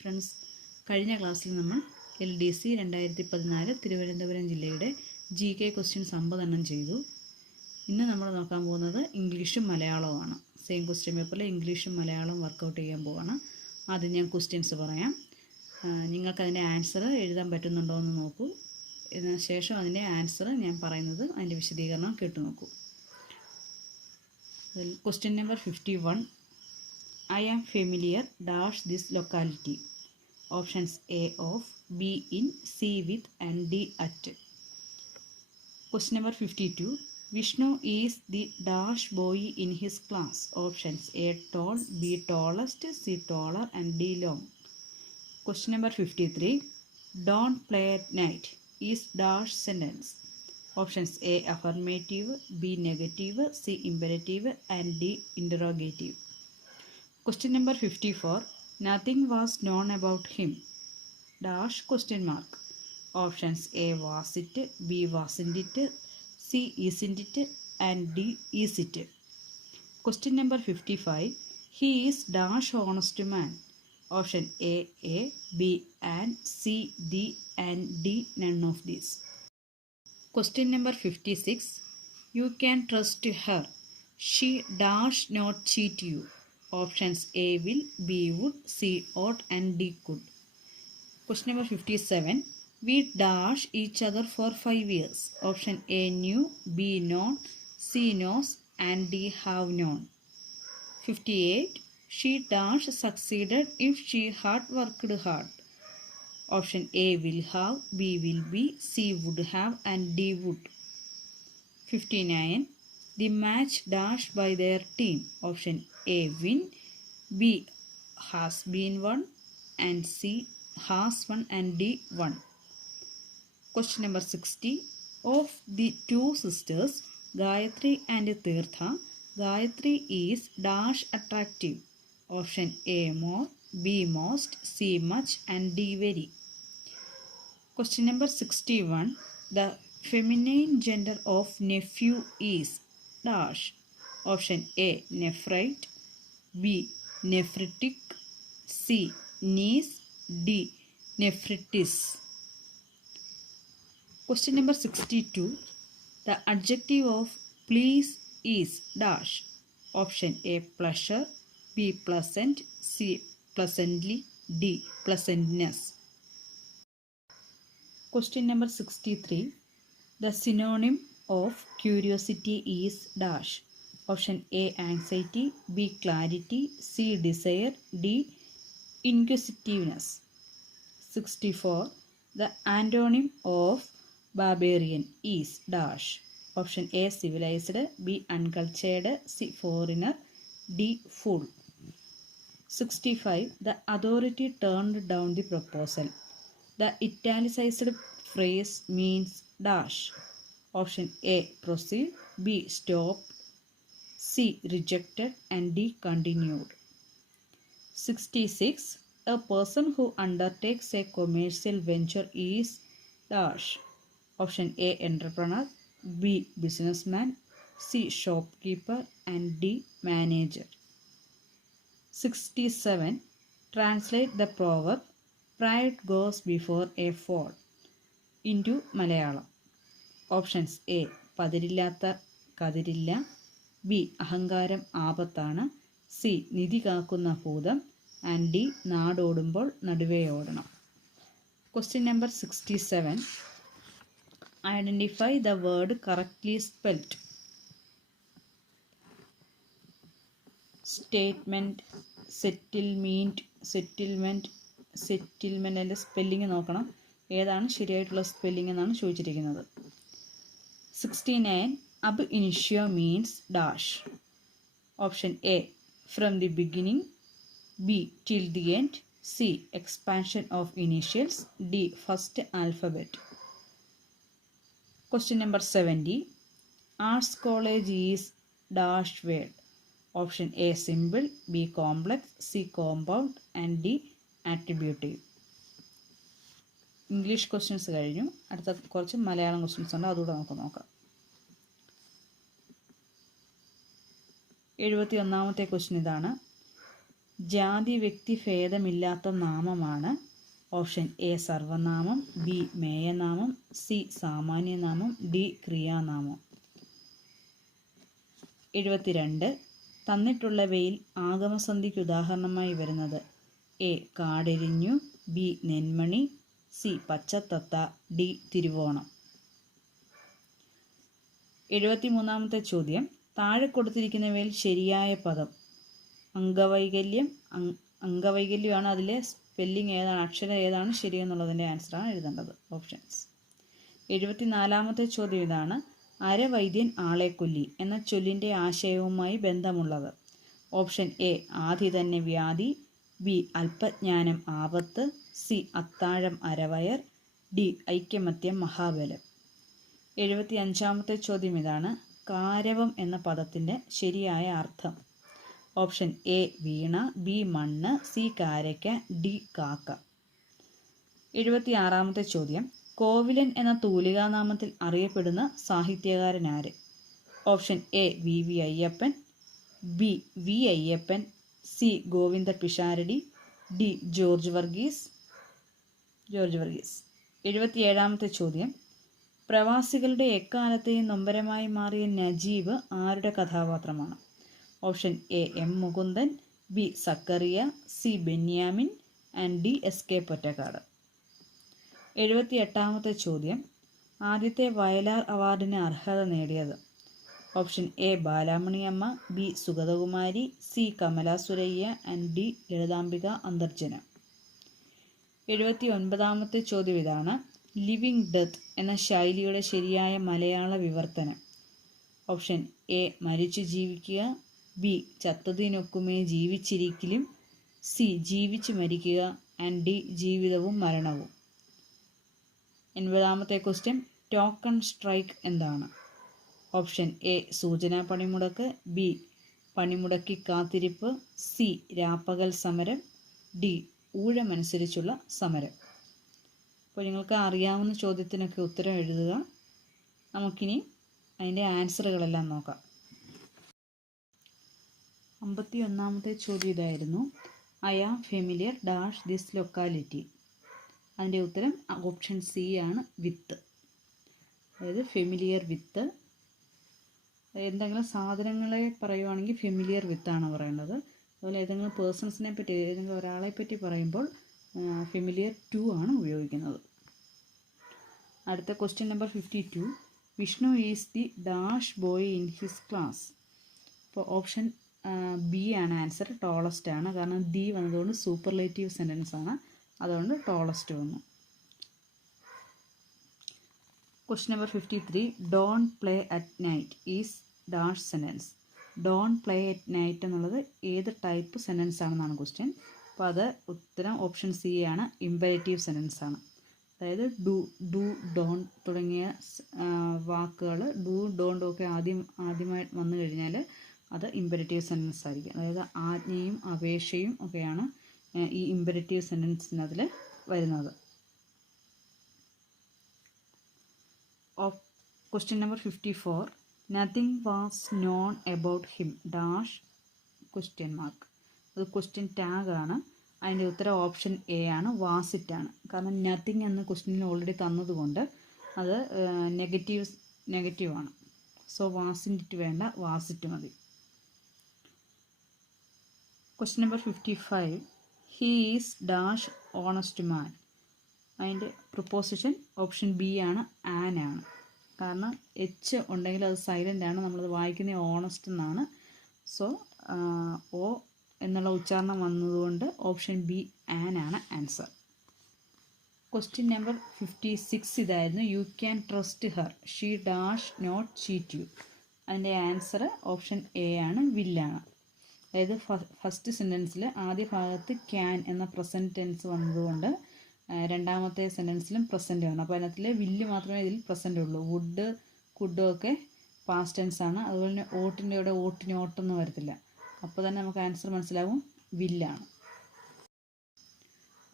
Friends, കഴിഞ്ഞ ക്ലാസ്സിൽ നമ്മൾ LDC 2014 തിരുവനന്തപുരം ജില്ലയുടെ GK ക്വസ്റ്റ്യൻസ് 50 ചെയ്തു. ഇന്ന് നമ്മൾ നോക്കാൻ പോകുന്നത് ഇംഗ്ലീഷും മലയാളവുമാണ്. സെയിം ക്വസ്റ്റ്യൻ പേപ്പറിൽ ഇംഗ്ലീഷും മലയാളവും വർക്കൗട്ട് ചെയ്യാൻ പോവാണ്. ആദ്യം ഞാൻ ക്വസ്റ്റ്യൻസ് പറയാം. നിങ്ങൾക്കതിൻ്റെ ആൻസർ എഴുതാൻ പറ്റുന്നുണ്ടോ എന്ന് നോക്കൂ. ഇതിന് ശേഷം അതിൻ്റെ ആൻസർ ഞാൻ പറയുന്നത് അതിൻ്റെ വിശദീകരണം കേട്ടു നോക്കൂ. Question number 51. I am familiar dash this locality. Options A of, B in, C with and D at. Question number 52. Vishnu is the dash boy in his class. Options A tall, B tallest, C taller and D long. Question number 53. Don't play at night is dash sentence. Options A affirmative, B negative, C imperative and D interrogative. Question number 54. Nothing was known about him. Dash question mark. Options A was it, B wasn't it, C isn't it and D is it. Question number 55. He is dash honest man. Option A, B and C, D and D none of these. Question number 56. You can trust her. She dash not cheat you. Options A will, B would, C ought and D could. Question number 57. We dash each other for 5 years. Option A knew, B known, C knows and D have known. 58. She dash succeeded if she had worked hard. Option A will have, B will be, C would have and D would. 59. The match dashed by their team. Option A win, B has been won and C has won and D won. Question number 60. Of the two sisters, Gayatri and Tirtha, Gayatri is dash attractive. Option A more, B most, C much and D very. Question number 61. The feminine gender of nephew is dash. Option A nephrite, B nephritic, C niece, D nephritis. Question number 62. The adjective of please is dash. Option A pleasure, B pleasant, C pleasantly, D pleasantness. Question number 63. The synonym of curiosity is dash. Option A anxiety, B clarity, C desire, D inquisitiveness. 64. The antonym of barbarian is dash. Option A civilized, B uncultured, C foreigner, D fool. 65. The authority turned down the proposal. The italicized phrase means dash. Option A proceed, B stopped, C rejected and D continued. 66. A person who undertakes a commercial venture is dash. Option A entrepreneur, B businessman, C shopkeeper and D manager. 67. Translate the proverb pride goes before a fall into Malayalam. Options A പതിരില്ലാത്ത കതിരില്ല, B അഹങ്കാരം ആപത്താണ്, C നിധി കാക്കുന്ന ഭൂതം and D നാടോടുമ്പോൾ നടുവേ ഓടണം. Question number 67. Identify the word correctly spelled. Statement, സെറ്റിൽമെൻറ്റിൻ്റെ spelling നോക്കണം. ഏതാണ് ശരിയായിട്ടുള്ള സ്പെല്ലിംഗ് എന്നാണ് ചോദിച്ചിരിക്കുന്നത്. 69. Ab initio means dash. Option A from the beginning, B till the end, C expansion of initials, D first alphabet. Question number 70. Arts college is dash word. Option A simple, B complex, C compound and D attributive. English questions കഴിഞ്ഞു. അടുത്ത കുറച്ച് Malayalam questions ഉണ്ട്, അതുകൂടെ നമുക്ക് നോക്കാം. 71ാമത്തെ question ഇതാണ്. ജാതി വ്യക്തി ഭേദമില്ലാത്ത നാമമാണ്? ഓപ്ഷൻ എ സർവനാമം, ബി മേയനാമം, സി സാമാന്യനാമം, ഡി ക്രിയാനാമം. 72. തന്നിട്ടുള്ളവയിൽ ആഗമസന്ധിക്ക് ഉദാഹരണമായി വരുന്നത് എ കാടെരിഞ്ഞു, ബി നെന്മണി, സി പച്ചത്തത്ത, ഡി തിരുവോണം. 73. ചോദ്യം. താഴെ കൊടുത്തിരിക്കുന്നവയിൽ ശരിയായ പദം. അംഗവൈകല്യം. അംഗവൈകല്യമാണ് അതിലെ സ്പെല്ലിംഗ് ഏതാണ്, അക്ഷരം ഏതാണ് ശരിയെന്നുള്ളതിൻ്റെ ആൻസറാണ് എഴുതേണ്ടത്. ഓപ്ഷൻസ്. 74. ചോദ്യം ഇതാണ്. അരവൈദ്യൻ ആളെ കൊല്ലി എന്ന ചൊല്ലിൻ്റെ ആശയവുമായി ബന്ധമുള്ളത്. ഓപ്ഷൻ എ ആദി തന്നെ വ്യാധി, ബി അല്പജ്ഞാനം ആപത്ത്, സി അത്താഴം അരവയർ, ഡി ഐക്യമത്യം മഹാബലം. 75. ചോദ്യം ഇതാണ്. കാരവം എന്ന പദത്തിൻ്റെ ശരിയായ അർത്ഥം. ഓപ്ഷൻ എ വീണ, ബി മണ്ണ്, സി കാരയ്ക്ക, ഡി കാക്ക. 76. ചോദ്യം. കോവിലൻ എന്ന തൂലികാനാമത്തിൽ അറിയപ്പെടുന്ന സാഹിത്യകാരനാര്? Option A V V Ayyappan, B V Ayyappan, C Govinda Pisharody, D George Varghese. 77. ചോദ്യം. പ്രവാസികളുടെ എക്കാലത്തെയും നൊമ്പരമായി മാറിയ നജീബ് ആരുടെ കഥാപാത്രമാണ്? Option A M Mukundan, B Zacharia, C Benyamin and D S K Pottekkatt. 78. ചോദ്യം. ആദ്യത്തെ വയലാർ അവാർഡിന് അർഹത നേടിയത്. Option A Balamaniamma, B Sugathakumari, C Kamala Surayya and D Lalithambika Antharjanam. 79. ചോദ്യം ഇതാണ്. ലിവിങ് ഡെത്ത് എന്ന ശൈലിയുടെ ശരിയായ മലയാള വിവർത്തനം. ഓപ്ഷൻ എ മരിച്ചു ജീവിക്കുക, ബി ചത്തതിനൊക്കുമേ ജീവിച്ചിരിക്കലും, സി ജീവിച്ചു മരിക്കുക ആൻഡ് ഡി ജീവിതവും മരണവും. 80. ക്വസ്റ്റ്യൻ. ടോക്കൺ സ്ട്രൈക്ക് എന്താണ്? ഓപ്ഷൻ എ സൂചനാ പണിമുടക്ക്, ബി പണിമുടക്കി കാത്തിരിപ്പ്, സി രാപ്പകൽ സമരം, ഡി ഊഴമനുസരിച്ചുള്ള സമരം. അപ്പോൾ നിങ്ങൾക്ക് അറിയാവുന്ന ചോദ്യത്തിനൊക്കെ ഉത്തരം എഴുതുക. നമുക്കിനി അതിൻ്റെ ആൻസറുകളെല്ലാം നോക്കാം. 51. ചോദ്യം ഇതായിരുന്നു. I am familiar dash this locality. അതിൻ്റെ ഉത്തരം ഓപ്ഷൻ സി ആണ്, വിത്ത്. അതായത് ഫെമിലിയർ വിത്ത്. എന്തെങ്കിലും സാധനങ്ങളെ പറയുവാണെങ്കിൽ ഫെമിലിയർ വിത്താണ് പറയേണ്ടത്. അതുപോലെ ഏതെങ്കിലും പേഴ്സൺസിനെ പറ്റി, ഏതെങ്കിലും ഒരാളെ പറ്റി പറയുമ്പോൾ ഫെമിലിയർ ടു ആണ് ഉപയോഗിക്കുന്നത്. അടുത്ത question number 52. Vishnu is the dash boy in his class. അപ്പോൾ ഓപ്ഷൻ ബി ആണ് ആൻസർ, ടോളസ്റ്റ് ആണ്. കാരണം ദി വന്നതുകൊണ്ട് സൂപ്പർലേറ്റീവ് സെൻറ്റൻസ് ആണ്, അതുകൊണ്ട് ടോളസ്റ്റ് വന്നു. Question number 53. Don't play at night is dash sentence. Don't play at night എന്നുള്ളത് ഏത് ടൈപ്പ് സെൻറ്റൻസ് ആണെന്നാണ് ക്വസ്റ്റ്യൻ. അപ്പോൾ അത് ഉത്തരം ഓപ്ഷൻ സി ആണ്, ഇമ്പരേറ്റീവ് സെൻറ്റൻസ് ആണ്. അതായത് ഡു ഡോണ്ട് തുടങ്ങിയ വാക്കുകൾ ഡു ഡോണ്ട് ഒക്കെ ആദ്യമായി വന്നു കഴിഞ്ഞാൽ അത് ഇമ്പരേറ്റീവ് സെൻറ്റൻസ് ആയിരിക്കും. അതായത് ആജ്ഞയും അപേക്ഷയും ഒക്കെയാണ് ഈ ഇമ്പരേറ്റീവ് സെൻറ്റൻസിനതിൽ വരുന്നത്. Question number 54. Nothing was known about him dash question mark. അത് ക്വസ്റ്റ്യൻ ടാഗ് ആണ്. അതിൻ്റെ ഉത്തരം ഓപ്ഷൻ എ ആണ്, വാസിറ്റ് ആണ്. കാരണം നത്തിങ് എന്ന് ക്വസ്റ്റ്യനിൽ ഓൾറെഡി തന്നതുകൊണ്ട് അത് നെഗറ്റീവാണ്. സോ വാസിറ്റ് വേണ്ട, വാസിറ്റ് മതി. Question number 55. He is dash honest മാൻ. അതിൻ്റെ പ്രിപ്പോസിഷൻ ഓപ്ഷൻ ബി ആണ്, ആൻ ആണ്. കാരണം എച്ച് ഉണ്ടെങ്കിൽ അത് സൈലൻ്റ് ആണ്, നമ്മളത് വായിക്കുന്നത് ഓണസ്റ്റ് എന്നാണ്. സോ ഓ എന്നുള്ള ഉച്ചാരണം വന്നതുകൊണ്ട് ഓപ്ഷൻ ബി ആൻ ആണ് ആൻസർ. ക്വസ്റ്റ്യൻ നമ്പർ 56 ഇതായിരുന്നു. You can trust her, she dash not cheat you. അതിൻ്റെ ആൻസർ ഓപ്ഷൻ എ ആണ്, വില്ലാണ്. അതായത് ഫസ്റ്റ് സെൻറ്റൻസിൽ ആദ്യ ഭാഗത്ത് ക്യാൻ എന്ന പ്രസൻറ്റ് ടെൻസ് വന്നതുകൊണ്ട് രണ്ടാമത്തെ സെൻറ്റൻസിലും പ്രസൻറ്റ് ആണ്. അപ്പോൾ അതിനകത്തിലെ വില്ല് മാത്രമേ ഇതിൽ പ്രസൻറ്റ് ഉള്ളൂ. വുഡ് കുഡും ഒക്കെ പാസ്റ്റ് ടെൻസ് ആണ്. അതുപോലെ തന്നെ ഓട്ടിൻ്റെ ഇവിടെ ഓട്ടിന് ഓട്ടൊന്നും വരത്തില്ല. അപ്പോൾ തന്നെ നമുക്ക് ആൻസർ മനസ്സിലാവും, വില്ലാണ്.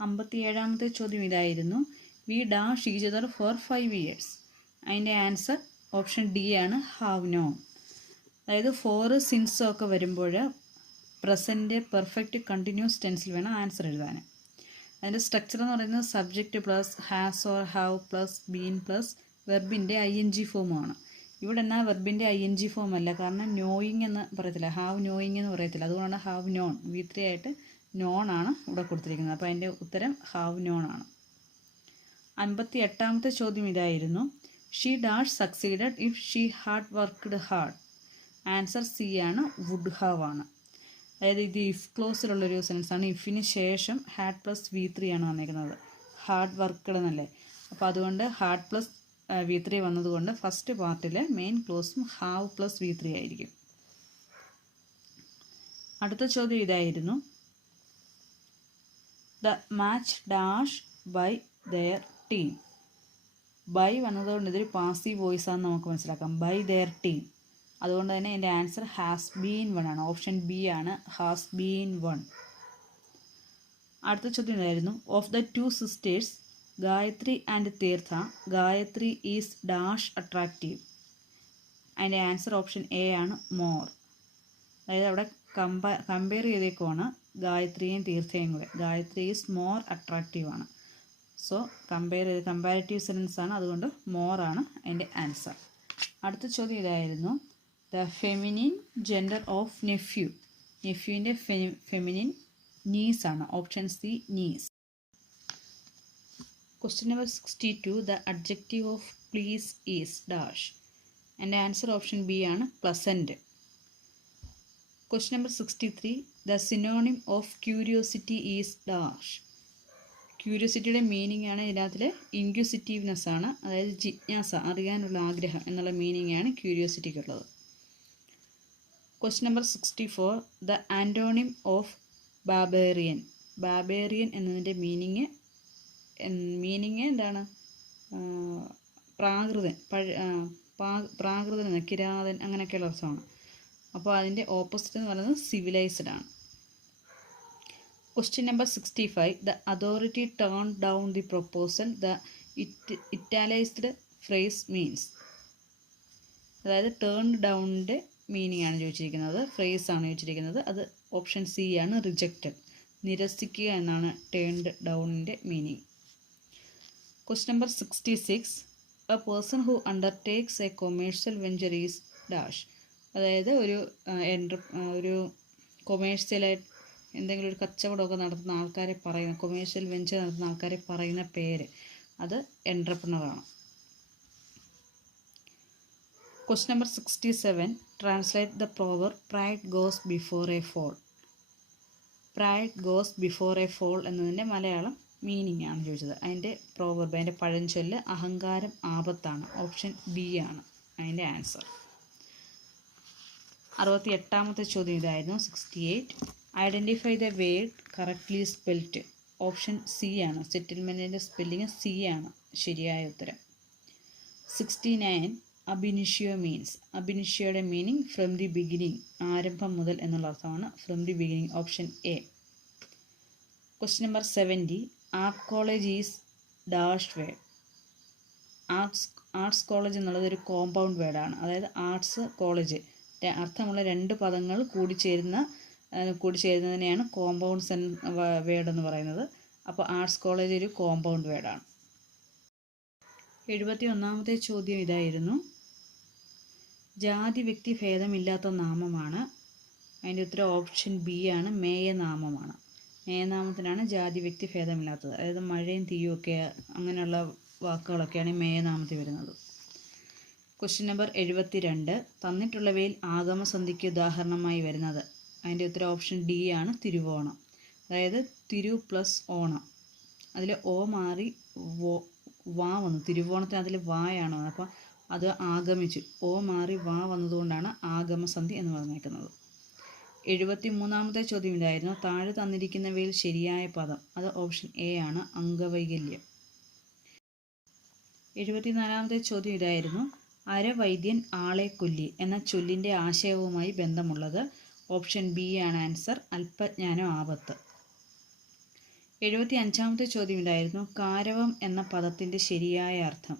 57. ചോദ്യം ഇതായിരുന്നു. We dash each other for 5 years. അതിൻ്റെ ആൻസർ ഓപ്ഷൻ ഡി ആണ്, ഹാവ് നോൺ. അതായത് ഫോർ സിൻസൊക്കെ വരുമ്പോൾ പ്രസൻറ്റ് പെർഫെക്റ്റ് കണ്ടിന്യൂസ് ടെൻസിൽ വേണം ആൻസർ എഴുതാൻ. അതിൻ്റെ സ്ട്രക്ചർ എന്ന് പറയുന്നത് subject plus has or have plus been plus വെർബിൻ്റെ ING ഫോമാണ്. ഇവിടെ എന്നാൽ വെർബിൻ്റെ ING ഫോം അല്ല, കാരണം നോയിങ് എന്ന് പറയത്തില്ല, ഹാവ് നോയിങ് എന്ന് പറയത്തില്ല. അതുകൊണ്ടാണ് ഹാവ് നോൺ, V3 ആയിട്ട് നോൺ ആണ് ഇവിടെ കൊടുത്തിരിക്കുന്നത്. അപ്പോൾ അതിൻ്റെ ഉത്തരം ഹാവ് നോൺ ആണ്. 58ാമത്തെ ചോദ്യം ഇതായിരുന്നു, she dash succeeded if she had worked hard. Answer C ആണ്, വുഡ് ഹാവ് ആണ്. അതായത് ഇത് ഇഫ് ക്ലോസിലുള്ളൊരു സെൻസ് ആണ്. ഇഫിന് ശേഷം ഹാഡ് പ്ലസ് V3 ആണ് വന്നിരിക്കുന്നത്. ഹാർഡ് വർക്ക്ഡ് എന്നല്ലേ, അപ്പോൾ അതുകൊണ്ട് ഹാർഡ് പ്ലസ് V3 വന്നതുകൊണ്ട് ഫസ്റ്റ് പാർട്ടിൽ മെയിൻ ക്ലോസും ഹാവ് പ്ലസ് V3 ആയിരിക്കും. അടുത്ത ചോദ്യം ഇതായിരുന്നു, the match dash by their team. By വന്നതുകൊണ്ട് ഇതൊരു പാസീവ് വോയിസ് ആണെന്ന് നമുക്ക് മനസ്സിലാക്കാം. By their team. അതുകൊണ്ട് തന്നെ എൻ്റെ ആൻസർ ഹാസ് ബീൻ വൺ ആണ്. ഓപ്ഷൻ B ആണ്, ഹാസ് ബീൻ വൺ. അടുത്ത ചോദ്യം ഇതായിരുന്നു, of the 2 sisters Gayatri and Theertha, Gayatri is dash attractive. അതിൻ്റെ ആൻസർ ഓപ്ഷൻ A ആണ്, മോർ. അതായത് അവിടെ കമ്പയർ ചെയ്തേക്കുവാണ് ഗായത്രിയും തീർത്ഥയും കൂടെ. ഗായത്രി ഈസ് മോർ അട്രാക്റ്റീവ് ആണ്. സോ കമ്പാരിറ്റീവ് സെൻസ് ആണ്, അതുകൊണ്ട് മോർ ആണ് അതിൻ്റെ ആൻസർ. അടുത്ത ചോദ്യം ഇതായിരുന്നു, the feminine gender of nephew. നെഫ്യൂവിൻ്റെ ഫെമിനിൻ നീസ് ആണ്. Option C, niece. Question number 62, the adjective of please is dash. എൻ്റെ ആൻസർ ഓപ്ഷൻ B ആണ്, pleasant. Question number 63, the synonym of curiosity is dash. ക്യൂരിയോസിറ്റിയുടെ meaning ആണ് ഇതിനകത്തിൽ ഇൻക്യൂസിറ്റീവ്നെസ് ആണ്. അതായത് ജിജ്ഞാസ, അറിയാനുള്ള ആഗ്രഹം എന്നുള്ള മീനിങ് ആണ് ക്യൂരിയോസിറ്റിക്കുള്ളത്. Question number 64, the antonym of barbarian. Barbarian എന്നതിൻ്റെ മീനിങ് എന്താണ്? പ്രാകൃതൻ, പ്രാകൃതൻ, കിരാതൻ, അങ്ങനെയൊക്കെയുള്ള അർത്ഥമാണ്. അപ്പോൾ അതിൻ്റെ ഓപ്പോസിറ്റ് എന്ന് പറയുന്നത് സിവിലൈസ്ഡ് ആണ്. Question number 65, the authority turn down the proposal, the italicised phrase means. അതായത് ടേൺ ഡൗണിൻ്റെ മീനിങ് ആണ് ചോദിച്ചിരിക്കുന്നത്, ഫ്രേസ് ആണ് ചോദിച്ചിരിക്കുന്നത്. അത് ഓപ്ഷൻ C ആണ്, റിജക്റ്റഡ്. നിരസിക്കുക എന്നാണ് ടേൺഡ് ഡൗണിൻ്റെ meaning. Question number 66, a person who undertakes a commercial venture is dash. അതായത് ഒരു കൊമേഴ്ഷ്യലായിട്ട് എന്തെങ്കിലും ഒരു കച്ചവടമൊക്കെ നടത്തുന്ന ആൾക്കാരെ പറയുന്ന, കൊമേഴ്ഷ്യൽ വെഞ്ചർ നടത്തുന്ന ആൾക്കാരെ പറയുന്ന പേര്, അത് എൻട്രപ്രണറാണ്. Question number 67, translate the proverb pride goes before a fall. Pride goes before a fall എന്നതിൻ്റെ മലയാളം മീനിങ് ആണ് ചോദിച്ചത്. അതിൻ്റെ പ്രോവർബ്, അതിൻ്റെ പഴഞ്ചൊല്ല് അഹങ്കാരം ആപത്താണ്. ഓപ്ഷൻ B ആണ് അതിൻ്റെ ആൻസർ. 68ാമത്തെ ചോദ്യം ഇതായിരുന്നു, 68, identify the word correctly spelt. Option C ആണ്, സെറ്റിൽമെൻറ്റിൻ്റെ സ്പെല്ലിങ് C ആണ് ശരിയായ ഉത്തരം. 69, അബിനിഷ്യോ മീൻസ്. അബിനിഷ്യോയുടെ മീനിങ് ഫ്രം ദി ബിഗിനിങ്, ആരംഭം മുതൽ എന്നുള്ള അർത്ഥമാണ്. From the beginning, option A. Question number 70, art college is dash word. Arts college എന്നുള്ളത് ഒരു കോമ്പൗണ്ട് വേർഡാണ്. അതായത് ആർട്സ് കോളേജ് അർത്ഥമുള്ള 2 പദങ്ങൾ കൂടിച്ചേരുന്നതിനെയാണ് കോമ്പൗണ്ട് വേർഡ് എന്ന് പറയുന്നത്. അപ്പോൾ ആർട്സ് കോളേജ് ഒരു കോമ്പൗണ്ട് വേർഡാണ്. 71ാമത്തെ ചോദ്യം ഇതായിരുന്നു, ജാതി വ്യക്തി ഭേദമില്ലാത്ത നാമമാണ്. അതിൻ്റെ ഉത്തരം ഓപ്ഷൻ B ആണ്, മേയനാമമാണ്. മേയനാമത്തിനാണ് ജാതി വ്യക്തി ഭേദമില്ലാത്തത്. അതായത് മഴയും തീയും ഒക്കെ അങ്ങനെയുള്ള വാക്കുകളൊക്കെയാണ് മേയനാമത്തിൽ വരുന്നത്. ക്വസ്റ്റ്യൻ നമ്പർ 72, തന്നിട്ടുള്ളവയിൽ ആഗമസന്ധിക്ക് ഉദാഹരണമായി വരുന്നത്. അതിൻ്റെ ഉത്തരം ഓപ്ഷൻ D ആണ്, തിരുവോണം. അതായത് തിരു പ്ലസ് ഓണം, അതിൽ O മാറി വാ വന്നു. തിരുവോണത്തിന് അതിൽ വായാണ് വന്നത്, അപ്പോൾ അത് ആഗമിച്ചു. O മാറി വാ വന്നതുകൊണ്ടാണ് ആഗമസന്ധി എന്ന് പറഞ്ഞേക്കുന്നത്. 73ാമത്തെ ചോദ്യം ഇതായിരുന്നു, താഴെ തന്നിരിക്കുന്നവയിൽ ശരിയായ പദം. അത് ഓപ്ഷൻ A ആണ്, അംഗവൈകല്യം. 74ാമത്തെ ചോദ്യം ഇതായിരുന്നു, അരവൈദ്യൻ ആളെ കൊല്ലി എന്ന ചൊല്ലിൻ്റെ ആശയവുമായി ബന്ധമുള്ളത്. ഓപ്ഷൻ B ആണ് ആൻസർ, അല്പജ്ഞാനം ആപത്ത്. 75ാമത്തെ ചോദ്യം ഇതായിരുന്നു, കാരവം എന്ന പദത്തിൻ്റെ ശരിയായ അർത്ഥം.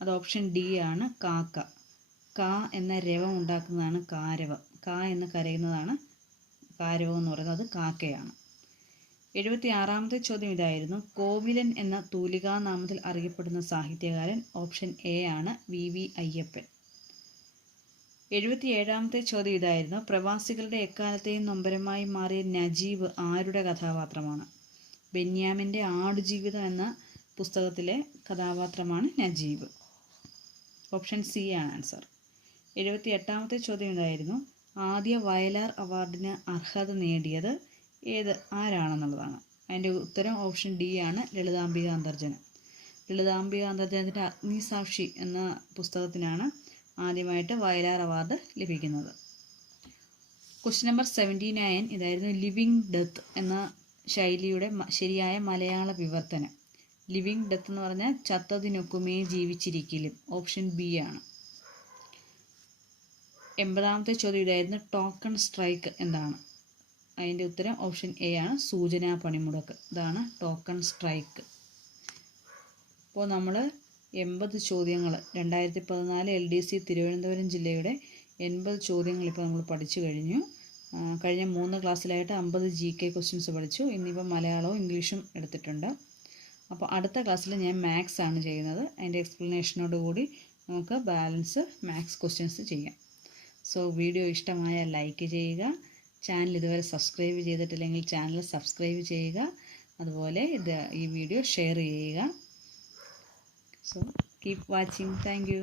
അത് ഓപ്ഷൻ D ആണ്, കാക്ക. കാ എന്ന രവം ഉണ്ടാക്കുന്നതാണ് കാരവം. കാ എന്ന് കരയുന്നതാണ് കാരവം എന്ന് പറയുന്നത് കാക്കയാണ്. 76-ാമത്തെ ചോദ്യം ഇതായിരുന്നു. കോവിലൻ എന്ന തൂലികാനാമത്തിൽ അറിയപ്പെടുന്ന സാഹിത്യകാരൻ. ഓപ്ഷൻ എ ആണ് വി അയ്യപ്പൻ. 77-ാമത്തെ ചോദ്യം ഇതായിരുന്നു. പ്രവാസികളുടെ എക്കാലത്തെയും നൊമ്പരമായി മാറിയ നജീബ് ആരുടെ കഥാപാത്രമാണ്? ബെന്യാമിൻ്റെ ആടുജീവിതം എന്ന പുസ്തകത്തിലെ കഥാപാത്രമാണ് നജീബ്. ഓപ്ഷൻ സി ആണ് ആൻസർ. 78-ാമത്തെ ചോദ്യം ഇതായിരുന്നു. ആദ്യ വയലാർ അവാർഡിന് അർഹത നേടിയത് ആരാണെന്നുള്ളതാണ്. അതിൻ്റെ ഉത്തരം ഓപ്ഷൻ ഡി ആണ് ലളിതാംബിക അന്തർജനം. ലളിതാംബിക അന്തർജനത്തിൻ്റെ അഗ്നിസാക്ഷി എന്ന പുസ്തകത്തിനാണ് ആദ്യമായിട്ട് വയലാർ അവാർഡ് ലഭിക്കുന്നത്. ക്വസ്റ്റ്യൻ നമ്പർ 79 ഇതായിരുന്നു. ലിവിങ് ഡെത്ത് എന്ന ശൈലിയുടെ ശരിയായ മലയാള വിവർത്തനം. ലിവിങ് ഡെത്ത് എന്ന് പറഞ്ഞാൽ ചത്തതിനൊക്കുമേ ജീവിച്ചിരിക്കലും. ഓപ്ഷൻ ബി ആണ്. 80-ാമത്തെ ചോദ്യം ഇതായിരുന്നു. ടോക്കൺ സ്ട്രൈക്ക് എന്താണ്? അതിൻ്റെ ഉത്തരം ഓപ്ഷൻ എ ആണ് സൂചനാ പണിമുടക്ക്. ഇതാണ് ടോക്കൺ സ്ട്രൈക്ക്. അപ്പോൾ നമ്മൾ 80 ചോദ്യങ്ങൾ 2014 LDC തിരുവനന്തപുരം ജില്ലയുടെ 80 ചോദ്യങ്ങൾ ഇപ്പോൾ നമ്മൾ പഠിച്ചു കഴിഞ്ഞു. കഴിഞ്ഞ 3 ക്ലാസ്സിലായിട്ട് 50 GK ക്വസ്റ്റ്യൻസ് പഠിച്ചു. ഇന്നിപ്പോൾ മലയാളവും ഇംഗ്ലീഷും എടുത്തിട്ടുണ്ട്. അപ്പോൾ അടുത്ത ക്ലാസ്സിൽ ഞാൻ മാത്സ് ആണ് ചെയ്യുന്നത്. അതിൻ്റെ എക്സ്പ്ലനേഷനോടുകൂടി നമുക്ക് ബാലൻസ് മാത്സ് ക്വസ്റ്റ്യൻസ് ചെയ്യാം. സോ വീഡിയോ ഇഷ്ടമായ ലൈക്ക് ചെയ്യുക. ചാനൽ ഇതുവരെ സബ്സ്ക്രൈബ് ചെയ്തിട്ടില്ലെങ്കിൽ ചാനൽ സബ്സ്ക്രൈബ് ചെയ്യുക. അതുപോലെ ഈ വീഡിയോ ഷെയർ ചെയ്യുക. So keep watching. Thank you.